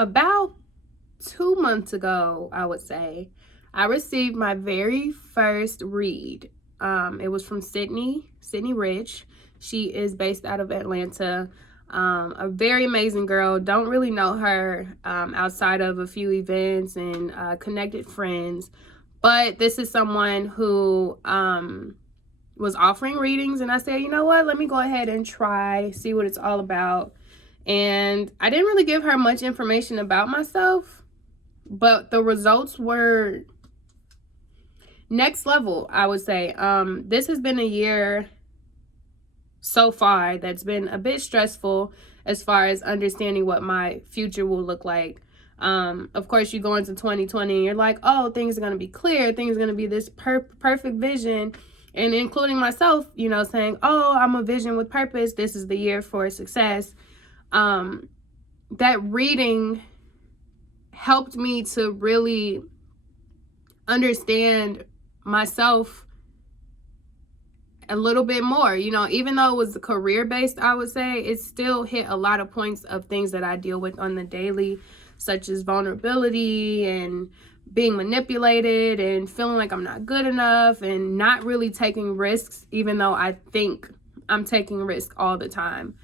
about 2 months ago, I would say, I received my very first read. It was from Sydney Rich. She is based out of Atlanta. A very amazing girl. Don't really know her outside of a few events and connected friends. But this is someone who was offering readings, and I said, you know what, let me go ahead and try, see what it's all about. And I didn't really give her much information about myself, but the results were next level, I would say. This has been a year so far that's been a bit stressful as far as understanding what my future will look like. Of course, you go into 2020 and you're like, oh, things are going to be clear. Things are going to be this perfect vision. And including myself, you know, saying, oh, I'm a vision with purpose. This is the year for success. That reading helped me to really understand myself a little bit more. You know, even though it was career based, I would say it still hit a lot of points of things that I deal with on the daily, such as vulnerability and being manipulated and feeling like I'm not good enough and not really taking risks, even though I think I'm taking risks all the time.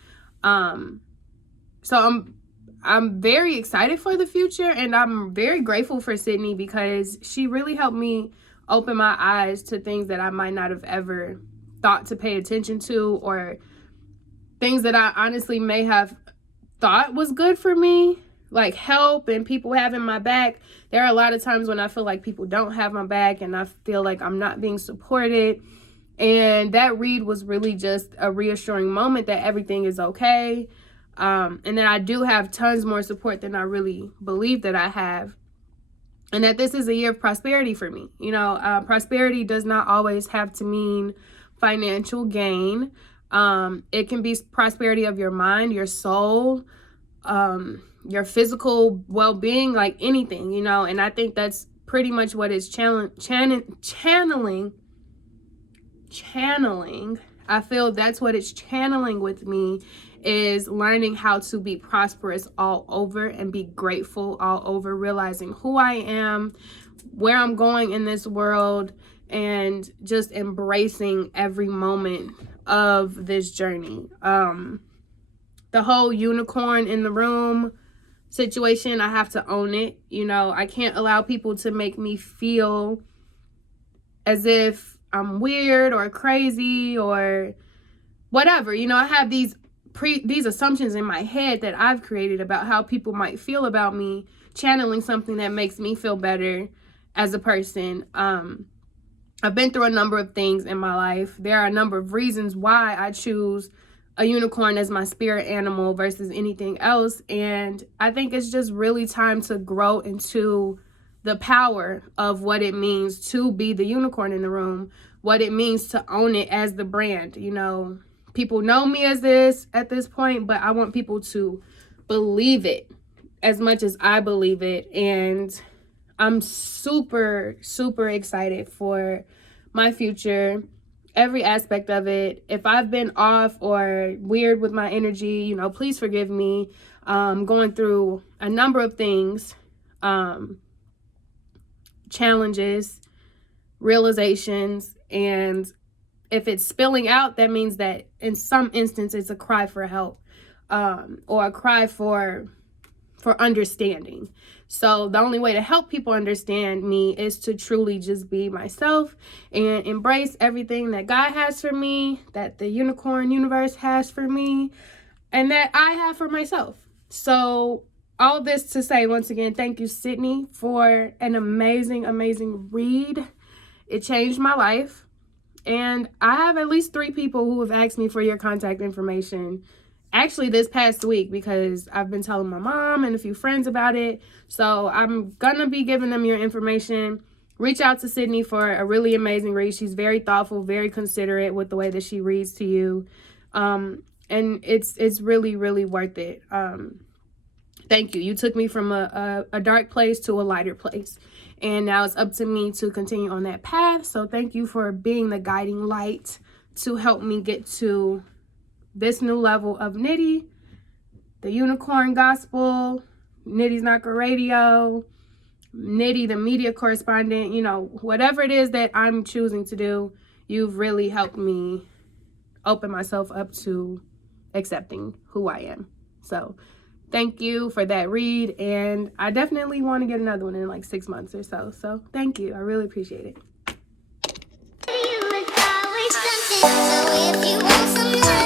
So I'm very excited for the future, and I'm very grateful for Sydney because she really helped me open my eyes to things that I might not have ever thought to pay attention to, or things that I honestly may have thought was good for me, like help and people having my back. There are a lot of times when I feel like people don't have my back and I feel like I'm not being supported. And that read was really just a reassuring moment that everything is okay. And that I do have tons more support than I really believe that I have. And that this is a year of prosperity for me. You know, prosperity does not always have to mean financial gain. It can be prosperity of your mind, your soul, your physical well-being, like anything, you know. And I think that's pretty much what it's channeling. I feel that's what it's channeling with me, is learning how to be prosperous all over and be grateful all over, realizing who I am, where I'm going in this world, and just embracing every moment of this journey. The whole unicorn in the room situation, I have to own it. You know, I can't allow people to make me feel as if I'm weird or crazy or whatever. You know, I have these assumptions in my head that I've created about how people might feel about me, channeling something that makes me feel better as a person. I've been through a number of things in my life. There are a number of reasons why I choose a unicorn as my spirit animal versus anything else. And I think it's just really time to grow into the power of what it means to be the unicorn in the room, what it means to own it as the brand. You know, people know me as this at this point, but I want people to believe it as much as I believe it. And I'm super, super excited for my future, every aspect of it. If I've been off or weird with my energy, you know, please forgive me. Going through a number of things, challenges, realizations, and if it's spilling out, that means that in some instance it's a cry for help, or a cry for understanding. So the only way to help people understand me is to truly just be myself and embrace everything that God has for me, that the unicorn universe has for me, and that I have for myself. So all this to say, once again, thank you, Sydney, for an amazing, amazing read. It changed my life. And I have at least 3 people who have asked me for your contact information, actually this past week, because I've been telling my mom and a few friends about it. So I'm gonna be giving them your information. Reach out to Sydney for a really amazing read. She's very thoughtful, very considerate with the way that she reads to you. And it's really, really worth it. Thank you. You took me from a dark place to a lighter place. And now it's up to me to continue on that path. So thank you for being the guiding light to help me get to this new level of Nitty, the unicorn gospel, Nitty's Knocker Radio, Nitty, the media correspondent, you know, whatever it is that I'm choosing to do, you've really helped me open myself up to accepting who I am. So thank you for that read, and I definitely want to get another one in like 6 months or so. So thank you. I really appreciate it. You was always something, so if you want some love